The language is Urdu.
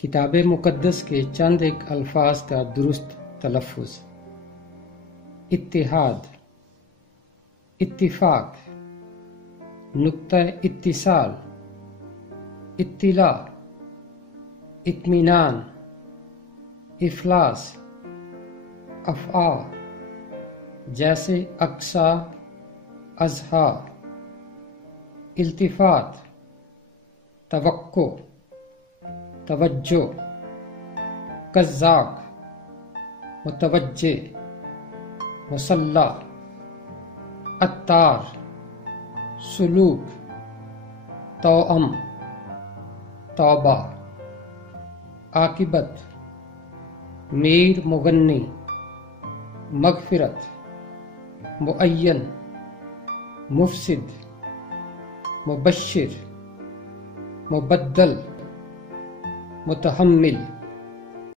کتاب مقدس کے چند ایک الفاظ کا درست تلفظ: اتحاد، اتفاق، نقطہ اتصال، اطلاع، اطمینان، افلاس، افعا جیسے اقصا، اضحیٰ، التفات، توقع، توجہ، قزاق، متوجہ، مسلح، عطار، سلوک، توأم، توبہ، عاقبت، میر مغنی، مغفرت، معین، مفسد، مبشر، مبدل، متحمل،